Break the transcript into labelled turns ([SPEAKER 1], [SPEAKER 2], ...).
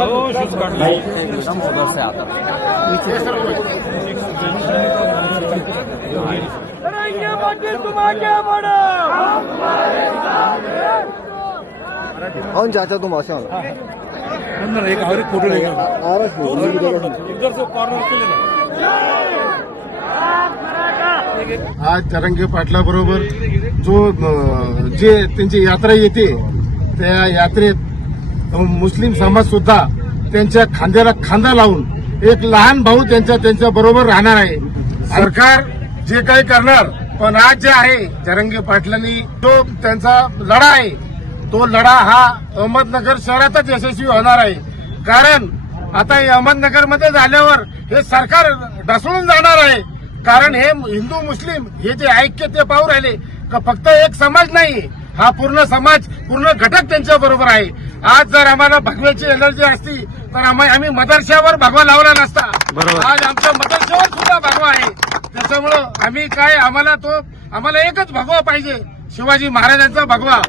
[SPEAKER 1] एकदम उधर से आता
[SPEAKER 2] कौन तुम ऐसे वाला
[SPEAKER 3] एक और फोटो लेगा इधर से कॉर्नर
[SPEAKER 4] आज तरंगे पाटला बरोबर जो जे त्यांची यात्रा येते त्या यात्रेत मुस्लिम समाज सुद्धा त्यांच्या खांद्याला खांदा लावून एक लहान भाऊ त्यांच्या त्यांच्या बरोबर राहणार आहे. सरकार जे काही करणार पण आज जे आहे जरंगे पाटलांनी जो त्यांचा लढा आहे तो लढा हा अहमदनगर शहरातच यशस्वी होणार आहे. कारण आता हे अहमदनगरमध्ये झाल्यावर हे सरकार ढासळून जाणार आहे. कारण हे हिंदू मुस्लिम हे जे ऐक्य ते पाहू राहिले का फक्त एक समाज नाही हा पूर्ण समाज पूर्ण घटक त्यांच्या बरोबर आहे. आज जर आम्हाला भगव्याची एलर्जी असती तर आम्ही आम्ही मदरशावर भगवा लावला नसता. आज आमच्या मदरशावर सुद्धा भगवा आहे. त्याच्यामुळं आम्ही काय आम्हाला तो आम्हाला एकच भगवा पाहिजे. शिवाजी महाराजांचा भगवा.